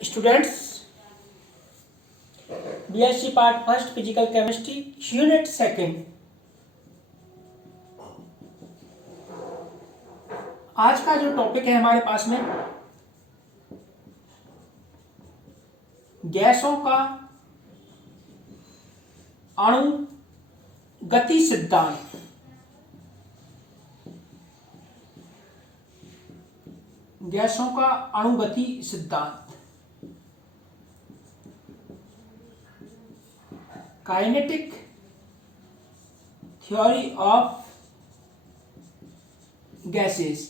Students, BSc part first physical chemistry unit second. आज का जो टॉपिक है हमारे पास में गैसों का अणु गति सिद्धांत। गैसों का अणुगति सिद्धांत, kinetic theory of gases.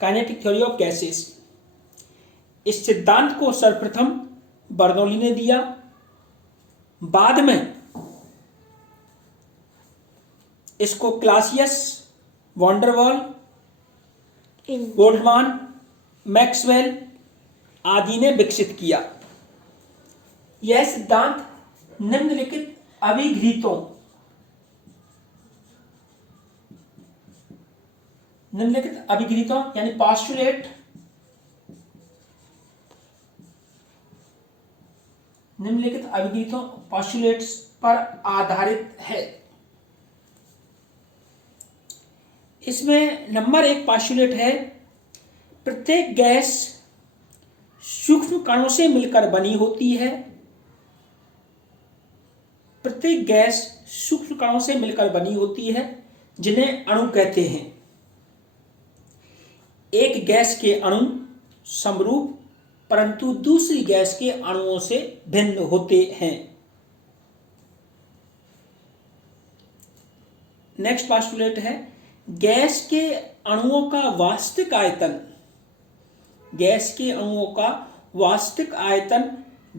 Kinetic theory of gases, इस सिद्धांत को सर्वप्रथम बर्नौली ने दिया। बाद में इसको क्लासियस, वॉन डर वाल, बोल्ट्जमान, मैक्सवेल आदि ने विकसित किया। यह सिद्धांत निम्नलिखित अभिग्रहीतों यानी पॉस्टुलेट्स पर आधारित है। इसमें नंबर 1 पॉस्टुलेट है, प्रत्येक गैस सूक्ष्म कणों से मिलकर बनी होती है। प्रत्येक गैस सूक्ष्म कणों से मिलकर बनी होती है जिन्हें अणु कहते हैं। एक गैस के अणु समरूप परंतु दूसरी गैस के अणुओं से भिन्न होते हैं। नेक्स्ट पोस्टुलेट है, गैस के अणुओं का वास्तविक आयतन। गैस के अणुओं का वास्तविक आयतन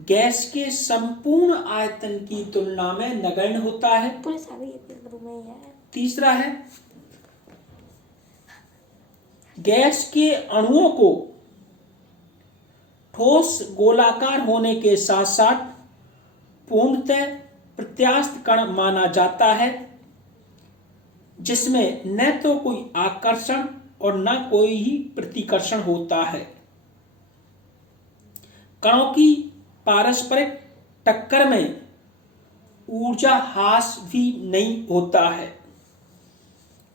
गैस के संपूर्ण आयतन की तुलना में नगण्य होता है। तीसरा है, गैस के अणुओं को ठोस गोलाकार होने के साथ साथ पूर्णतः प्रत्यास्थ कण माना जाता है, जिसमें न तो कोई आकर्षण और न कोई ही प्रतिकर्षण होता है। कणों की पारस्परिक टक्कर में ऊर्जा ह्रास भी नहीं होता है।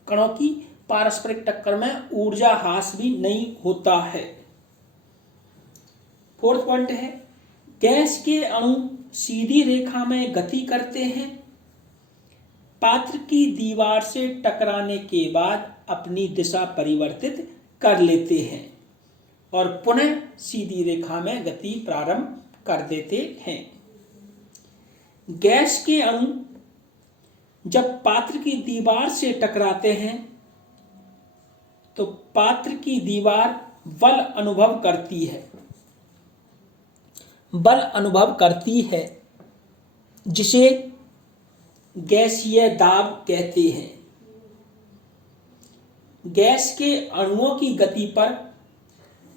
कणों की पारस्परिक टक्कर में ऊर्जा ह्रास भी नहीं होता है। फोर्थ पॉइंट है, गैस के अणु सीधी रेखा में गति करते हैं। पात्र की दीवार से टकराने के बाद अपनी दिशा परिवर्तित कर लेते हैं और पुनः सीधी रेखा में गति प्रारंभ कर देते हैं। गैस के अणु जब पात्र की दीवार से टकराते हैं तो पात्र की दीवार बल अनुभव करती है, जिसे गैसीय दाब कहते हैं। गैस के अणुओं की गति पर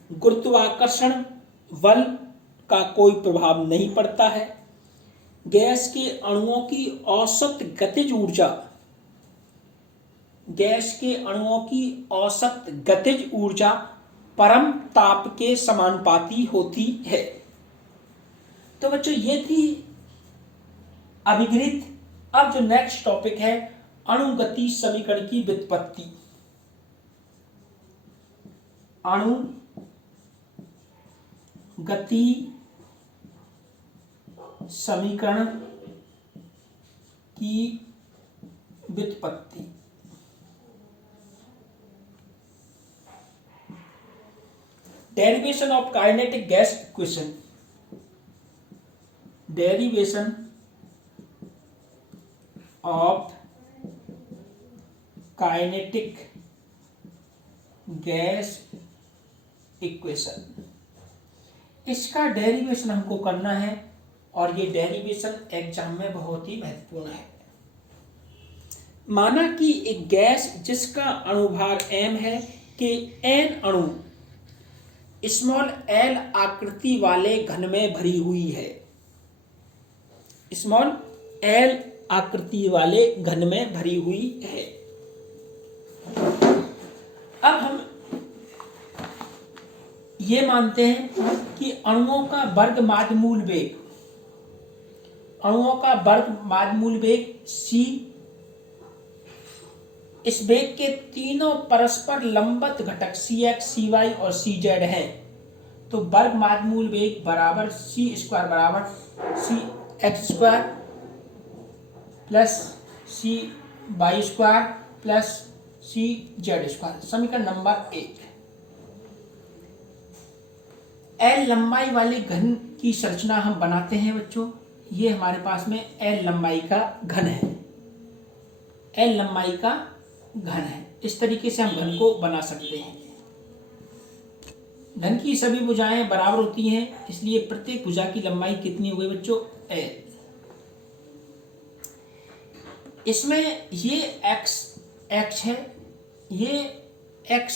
गुरुत्वाकर्षण बल का कोई प्रभाव नहीं पड़ता है। गैस के अणुओं की औसत गतिज ऊर्जा परम ताप के समानुपाती होती है। तो बच्चों, ये थी अभिग्रहित। अब जो नेक्स्ट टॉपिक है, अणुगति समीकरण की व्युत्पत्ति। अणुगति समीकरण की व्युत्पत्ति। Derivation of kinetic gas equation. Derivation of kinetic gas equation, इसका डेरिवेशन हमको करना है और ये डेरिवेशन एग्जाम में बहुत ही महत्वपूर्ण है। माना कि एक गैस जिसका अणुभार m है के n अणु स्मॉल l आकृति वाले घन में भरी हुई है। स्मॉल l आकृति वाले घन में भरी हुई है। अब हम ये मानते हैं कि अणुओं का वर्ग माध्य वेग, अणुओं का वर्ग माध्य वेग c, इस वेग के तीनों परस्पर लंबवत घटक cx, cy और cz हैं। तो वर्ग माध्य वेग बराबर c स्क्वायर बराबर cx square plus cy square plus cz square. समीकरण नंबर 1। L लंबाई वाले घन की संरचना हम बनाते हैं बच्चों। ये हमारे पास में L लंबाई का घन है, L लंबाई का घन है। इस तरीके से हम घन को बना सकते हैं। घन की सभी भुजाएं बराबर होती हैं, इसलिए प्रत्येक भुजा की लंबाई कितनी हो गई बच्चों? L। इसमें ये x है, ये x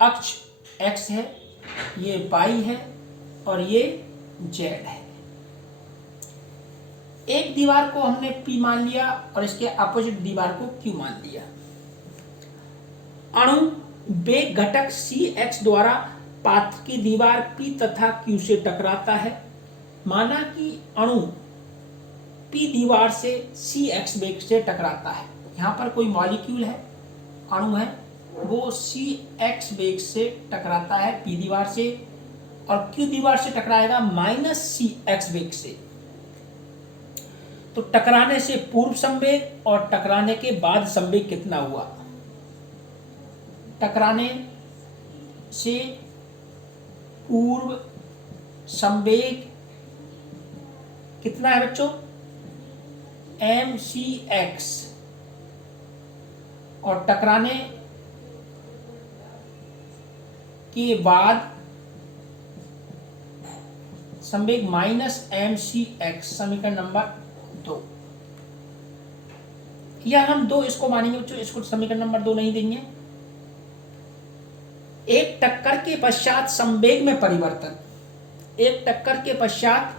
अक्ष x है, ये y है और ये z है। एक दीवार को हमने P मान लिया और इसके अपोजिट दीवार को Q मान लिया। अणु वेग घटक Cx द्वारा पात्र की दीवार P तथा Q से टकराता है। माना कि अणु P दीवार से Cx वेग से टकराता है। यहाँ पर कोई मॉलिक्यूल है, अणु है, वो Cx वेग से टकराता है P दीवार से, और Q दीवार से टकराएगा -Cx वेग से। तो टकराने से पूर्व संवेग और टकराने के बाद संवेग कितना हुआ? टकराने से पूर्व संवेग कितना है बच्चों? mcx, और टकराने के बाद संवेग -mcx। समीकरण नंबर 2। या हम 2 इसको मानेंगे बच्चों, इसको समीकरण नंबर 2 नहीं देंगे। एक टक्कर के पश्चात संवेग में परिवर्तन, एक टक्कर के पश्चात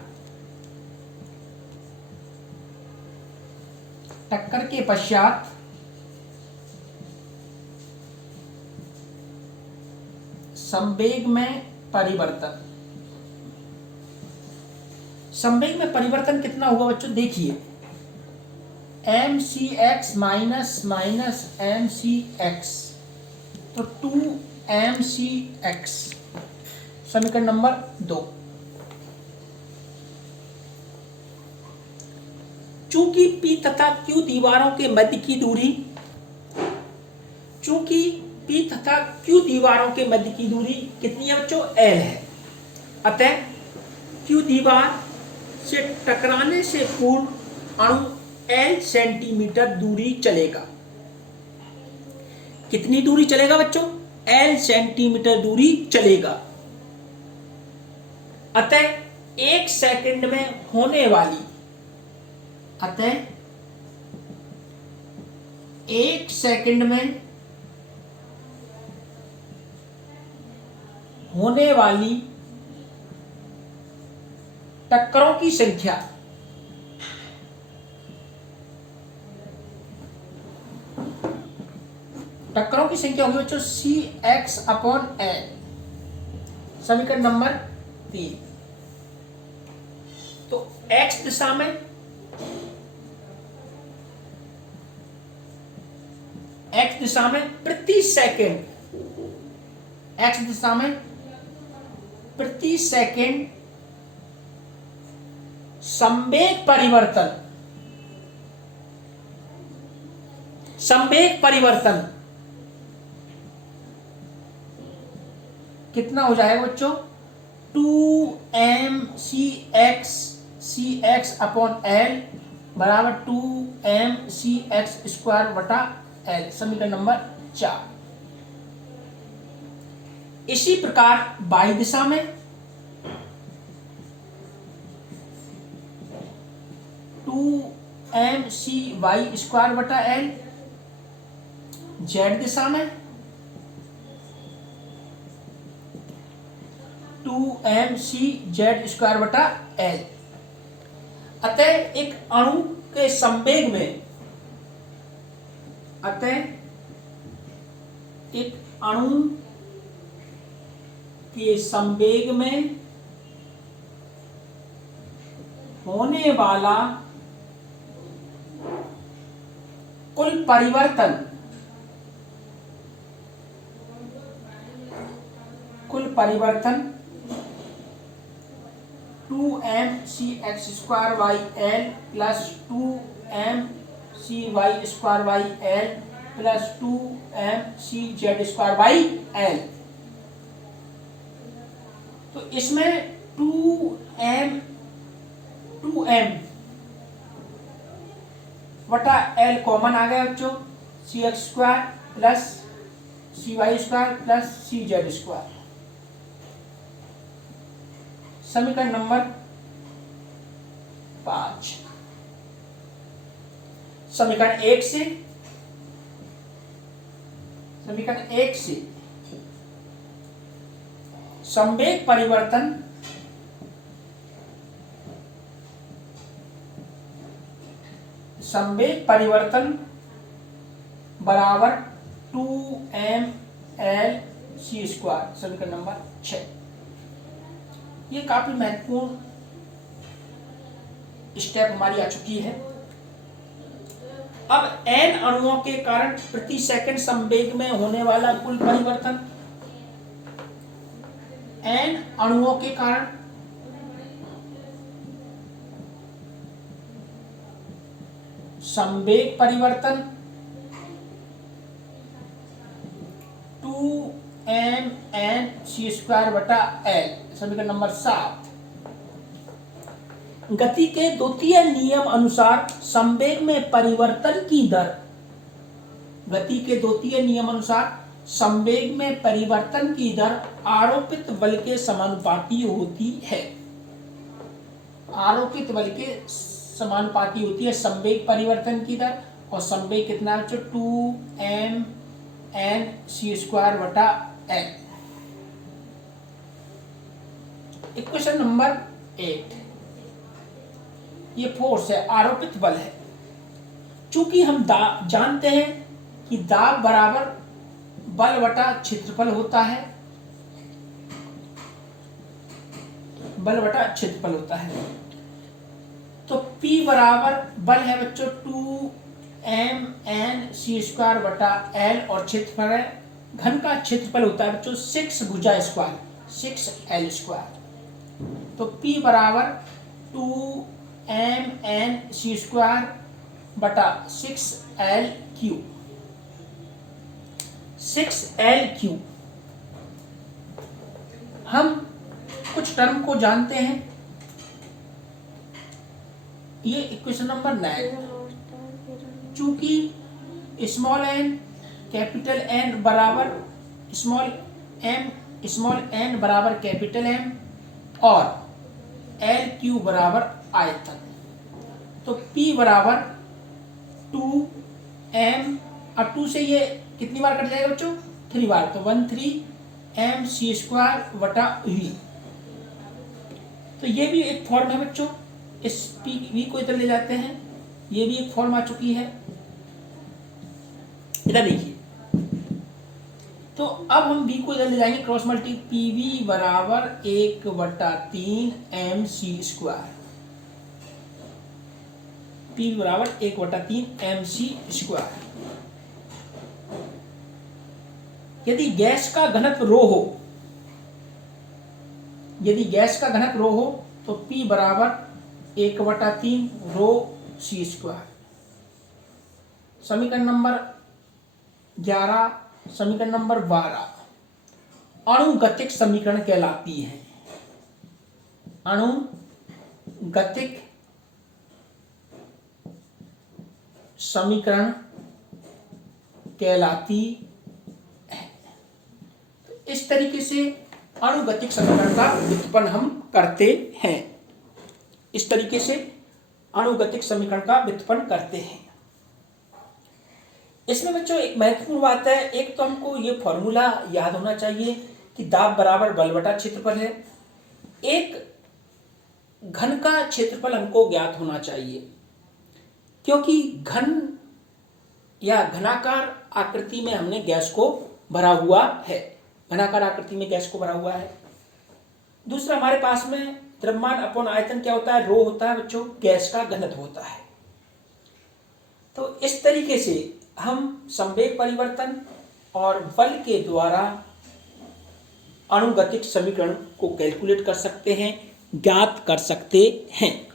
संवेग में परिवर्तन। संवेग में परिवर्तन कितना होगा बच्चों? देखिए, mcx माइनस mcx, तो 2mcx। समीकरण नंबर 2। चूंकि P तथा Q दीवारों के मध्य की दूरी, चूंकि P तथा Q दीवारों के मध्य की दूरी कितनी है बच्चों? L है। अतः Q दीवार से टकराने से पूर्व अणु L सेंटीमीटर दूरी चलेगा। कितनी दूरी चलेगा बच्चों? L सेंटीमीटर दूरी चलेगा। अतः 1 सेकंड में होने वाली, अतः 1 सेकंड में होने वाली टक्करों की संख्या, टक्करों की संख्या होगी बच्चों Cx/L। समीकरण नंबर 3। तो x दिशा में प्रति सेकंड, x दिशा में प्रति सेकंड संवेग परिवर्तन कितना हो जाएगा बच्चों? 2mcx/L बराबर 2mcx² समीकरण नंबर 4। इसी प्रकार y दिशा में mcy²/L, z दिशा में 2mcz²/L। अतः एक अणु के संवेग में, के संवेग में होने वाला कुल परिवर्तन 2mc(x²y(l) plus 2mcy²(y(l) plus 2mcz²(y)l। तो इसमें 2m बटा l कॉमन आ गया बच्चों, cx² plus cy² plus cz²। समीकरण नंबर 5। समीकरण 1 से संवेग परिवर्तन बराबर 2ml(c²)। समीकरण नंबर 6। ये काफी महत्वपूर्ण स्टेप हमारी आ चुकी है। अब n अणुओं के कारण प्रति सेकंड संवेग में होने वाला कुल परिवर्तन, n अणुओं के कारण संवेग परिवर्तन 2mc²/l। समीकरण नंबर 7। गति के द्वितीय नियम अनुसार संवेग में परिवर्तन की दर, गति के द्वितीय नियम अनुसार संवेग में परिवर्तन की दर आरोपित बल के समानुपाती होती है। आरोपित बल के समानुपाती होती है संवेग परिवर्तन की दर। और संवेग कितना है? 2mc²/l। Equation number 8। ये फोर्स है, आरोपित बल है। चूंकि हम जानते हैं कि दाब बराबर बल बटा क्षेत्रफल होता है, बल बटा क्षेत्रफल होता है, तो P बराबर बल है बच्चों 2mnc²/l और क्षेत्रफल है, घन का क्षेत्रफल होता है बच्चों 6 भुजा स्क्वायर 6l²। तो P बराबर 2mnc²/6l³। 6l³। हम कुछ टर्म को जानते हैं। ये इक्वेशन नंबर 9। चूंकि स्मॉल n कैपिटल N बराबर स्मॉल n बराबर कैपिटल M और L³ बराबर आयतन, तो P बराबर 2m, और 2 से ये कितनी बार कट जाएगा बच्चों? 3 बार, तो 13mc²/v। तो ये भी एक फॉर्म है बच्चों। इस v को इधर ले जाते हैं, ये भी एक फॉर्म आ चुकी है। इधर देखिए, तो अब हम v को इधर ले जाएंगे, क्रॉस मल्टी pv बराबर 1/3mc²। pv बराबर 1/3mc²। यदि गैस का घनत्व रो हो, यदि गैस का घनत्व रो हो, तो P बराबर 1/3 ρc²। समीकरण नंबर 11। समीकरण नंबर 12 अणुगतिक समीकरण कहलाती है। अणुगतिक समीकरण कहलाती है। इस तरीके से अणुगतिक समीकरण का व्युत्पन्न हम करते हैं। इस तरीके से अणुगतिक समीकरण का व्युत्पन्न करते हैं। इसमें बच्चों एक महत्वपूर्ण बात है, एक तो हमको ये फॉर्मूला याद होना चाहिए कि दाब बराबर बल बटा क्षेत्रफल है। एक घन का क्षेत्रफल हमको ज्ञात होना चाहिए, क्योंकि घन या घनाकार आकृति में हमने गैस को भरा हुआ है। घनाकार आकृति में गैस को भरा हुआ है। दूसरा हमारे पास में द्रव्यमान अपॉन आयतन क्या होता है, रो होता है बच्चों, गैस का घनत्व होता है। तो इस तरीके से हम संवेग परिवर्तन और बल के द्वारा अणुगतिक समीकरण को कैलकुलेट कर सकते हैं, ज्ञात कर सकते हैं।